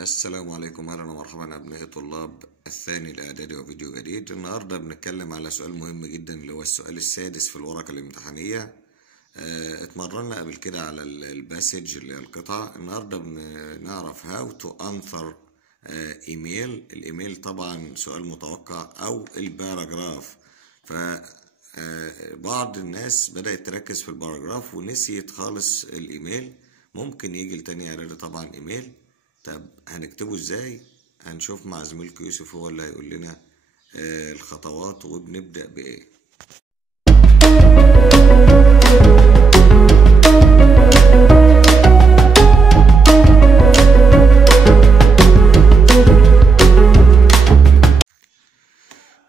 السلام عليكم، اهلا ومرحبا ابناء طلاب الثاني الاعدادي وفيديو جديد. النهارده بنتكلم على سؤال مهم جدا اللي هو السؤال السادس في الورقه الامتحانيه. اتمرنا قبل كده على الباسج اللي هي القطعه. النهارده بنعرف هاو تو انثر ايميل. الايميل طبعا سؤال متوقع، او الباراجراف. ف بعض الناس بدأت تركز في الباراجراف ونسيت خالص الايميل. ممكن يجي لتاني اعدادي طبعا ايميل. طب هنكتبه ازاي؟ هنشوف مع زميلكم يوسف، هو اللي هيقول لنا الخطوات وبنبدأ بايه.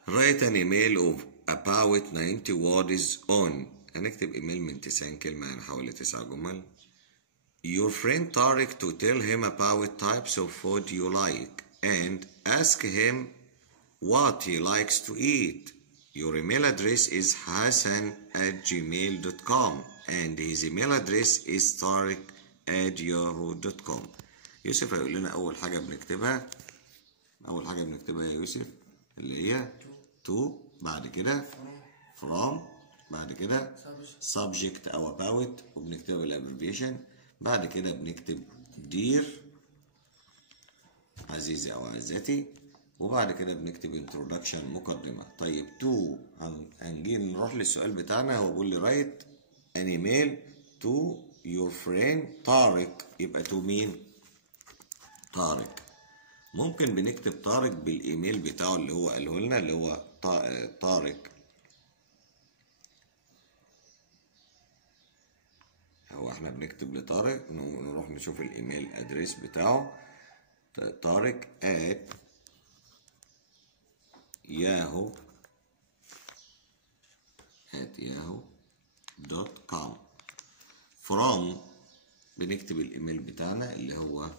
Write an email of about 90 words on. هنكتب ايميل من 90 كلمة، يعني حوالي 9 جمل. Your friend Tariq to tell him about types of food you like and ask him what he likes to eat. Your email address is hassan@gmail.com and his email address is tariq@yahoo.com. يوسف هيقول لنا أول حاجة بنكتبها يا يوسف اللي هي to، بعد كده from، بعد كده subject أو about وبنكتبها بالابريفيشن. بعد كده بنكتب دير عزيزي أو عزتي، وبعد كده بنكتب introduction مقدمة. طيب تو هنجي نروح للسؤال بتاعنا. هو بيقول لي write an email to your friend طارق، يبقى تو مين؟ طارق. ممكن بنكتب طارق بالإيميل بتاعه اللي هو قاله لنا، اللي هو طارق. هو احنا بنكتب لطارق، نروح نشوف الايميل ادريس بتاعه طارق @yahoo.com. from بنكتب الايميل بتاعنا اللي هو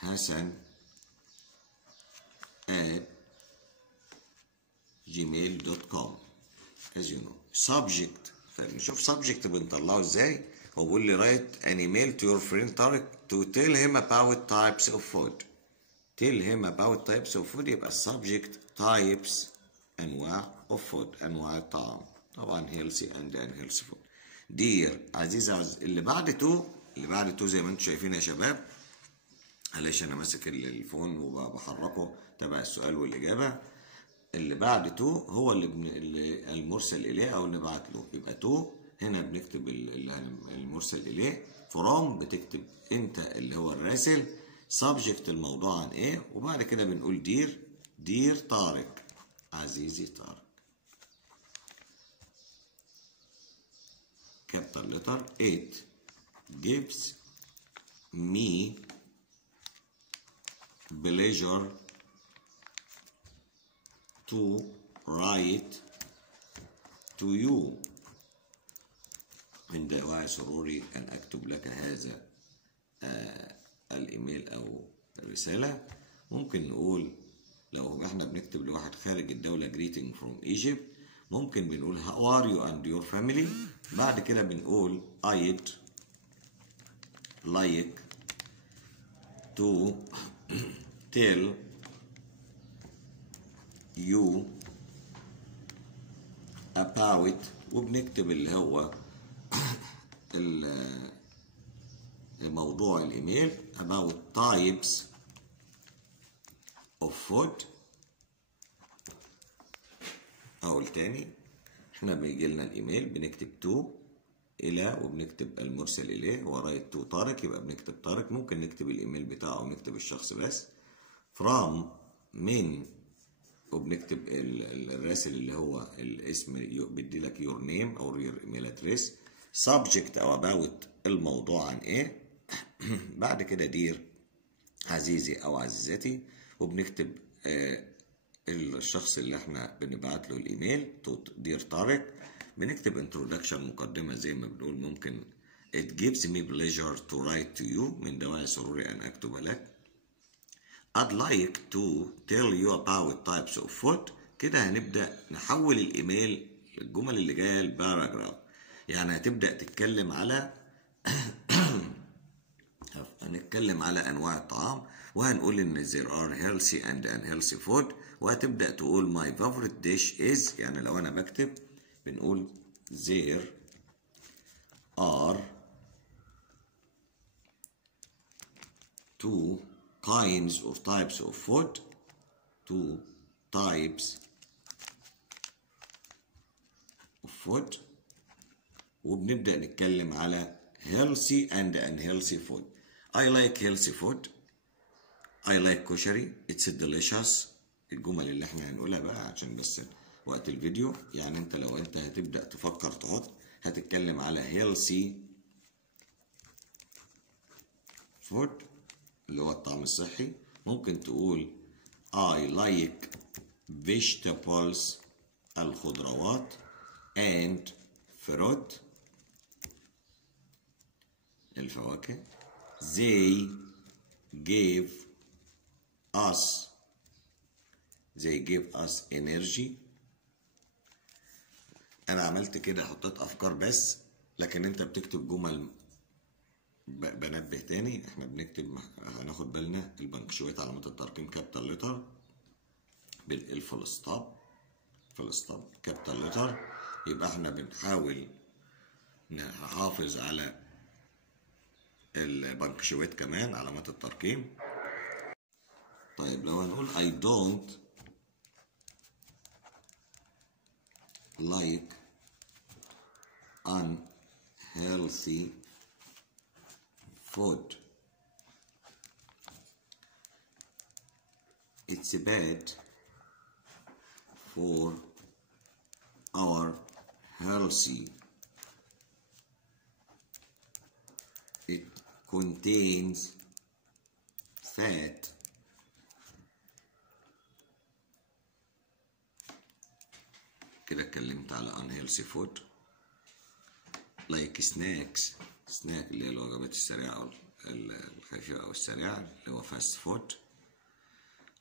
hassan@gmail.com as you know. subject، فنشوف subject بنطلعه ازاي. هو بيقول لي write an email to your friend Tariq to tell him about types of food. tell him about types of food يبقى subject types، انواع of food، انواع الطعام، طبعا healthy and unhealthy food. dear عزيزة اللي بعد تو زي ما انتم شايفين يا شباب. معلش انا ماسك الفون وبحركه تبع السؤال والاجابه. اللي بعد تو هو اللي المرسل اليه او اللي بعت له، يبقى تو هنا بنكتب المرسل اليه. فروم بتكتب انت اللي هو الراسل. سبجكت الموضوع عن ايه، وبعد كده بنقول دير طارق، عزيزي طارق. كابيتال لتر. it gives me pleasure to write to you. من دواعي سروري أن أكتب لك هذا الإيميل أو الرسالة. ممكن نقول لو إحنا بنكتب لواحد خارج الدولة greeting from Egypt، ممكن بنقول how are you and your family. بعد كده بنقول I'd like to tell you about، وبنكتب اللي هو موضوع الايميل about types of food. اقول تاني، احنا بيجي لنا الايميل بنكتب تو الى، وبنكتب المرسل اليه هو رايت تو طارق، يبقى بنكتب طارق. ممكن نكتب الايميل بتاعه ونكتب الشخص بس. from من، وبنكتب الراسل اللي هو الاسم، بيدي لك your name او your email address. subject او about الموضوع عن ايه. بعد كده دير عزيزي او عزيزتي، وبنكتب الشخص اللي احنا بنبعت له الايميل دير طارق. بنكتب introduction مقدمة زي ما بنقول. ممكن it gives me pleasure to write to you، من دواعي سروري ان اكتب لك. I'd like to tell you about types of food. كده هنبدأ نحول الإيميل الجمل اللي جاية الباراجراف. يعني هتبدأ تتكلم على هنتكلم على انواع الطعام، وهنقول ان there are healthy and unhealthy food، وهتبدأ تقول my favorite dish is، يعني لو انا بكتب بنقول there are two kinds or types of food، two types of food، وبنبدأ نتكلم على healthy and unhealthy food. I like healthy food. I like كشري. It's delicious. الجمل اللي احنا هنقولها بقى عشان بس وقت الفيديو، يعني انت لو انت هتبدأ تفكر تحط، هتتكلم على healthy food اللي هو الطعام الصحي. ممكن تقول I like vegetables، الخضروات، and fruit، الفواكه. they gave us energy. انا عملت كده، حطيت افكار بس، لكن انت بتكتب جمل بنبه تاني. احنا بنكتب، هناخد بالنا البنكشوات علامات الترقيم كابيتال لتر، بالفول ستوب كابيتال لتر. يبقى احنا بنحاول نحافظ على البنكشوات كمان علامات الترقيم. طيب لو هنقول I don't like unhealthy food. It's bad for our healthy. It contains fat. كده اتكلمت على unhealthy food. like snacks اللي هي الوجبات السريعة أو الخفيفة أو السريعة اللي هو fast food.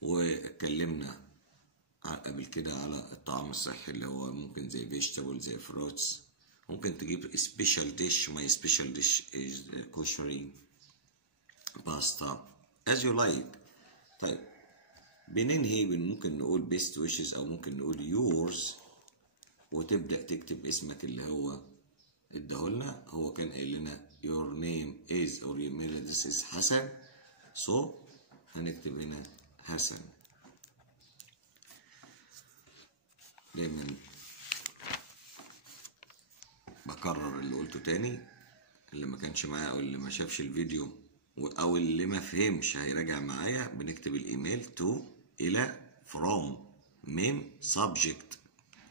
واتكلمنا قبل كده على الطعام الصحي اللي هو ممكن زي vegetable زي fruits. ممكن تجيب special dish. my special dish is كشري، باستا، as you like. طيب بننهي ممكن نقول best wishes أو ممكن نقول yours، وتبدأ تكتب اسمك اللي هو اداهولنا. هو كان قايل لنا your name is or your email address is حسن، so هنكتب هنا حسن. دايما بكرر اللي قلته تاني، اللي ما كانش معايا او اللي ما شافش الفيديو او اللي ما فهمش هيراجع معايا. بنكتب الايميل to الى from من subject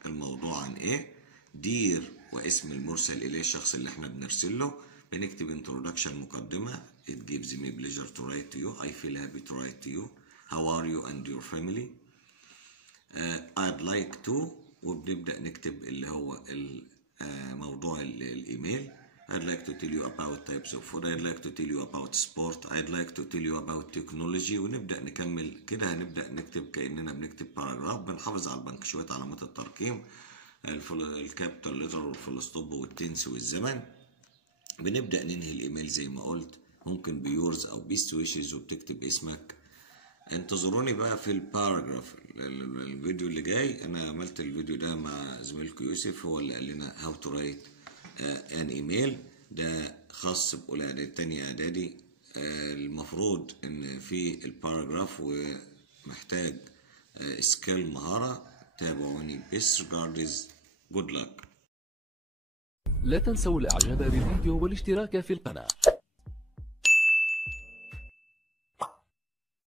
الموضوع عن ايه، دير واسم المرسل اليه الشخص اللي احنا بنرسل له. بنكتب introduction مقدمة it gives me pleasure to write to you I feel happy to write to you how are you and your family I'd like to. وبنبدأ نكتب اللي هو موضوع الايميل. I'd like to tell you about types of food. I'd like to tell you about sport. I'd like to tell you about technology. ونبدأ نكمل كده. هنبدأ نكتب كأننا بنكتب باراجراف. بنحافظ على البنكشوات علامات الترقيم، الكابيتال لتر والفول ستوب والتنس والزمن. بنبدأ ننهي الإيميل زي ما قلت، ممكن بيورز أو بيست ويشز، وبتكتب اسمك. انتظروني بقى في الباراجراف الفيديو اللي جاي. أنا عملت الفيديو ده مع زميلكم يوسف، هو اللي قال لنا هاو تو رايت ان ايميل. ده خاص بأولى إعدادي تانية إعدادي. المفروض إن في الباراجراف ومحتاج سكيل مهارة. تابعوني. best regards. good luck. لا تنسوا الاعجاب بالفيديو والاشتراك في القناة.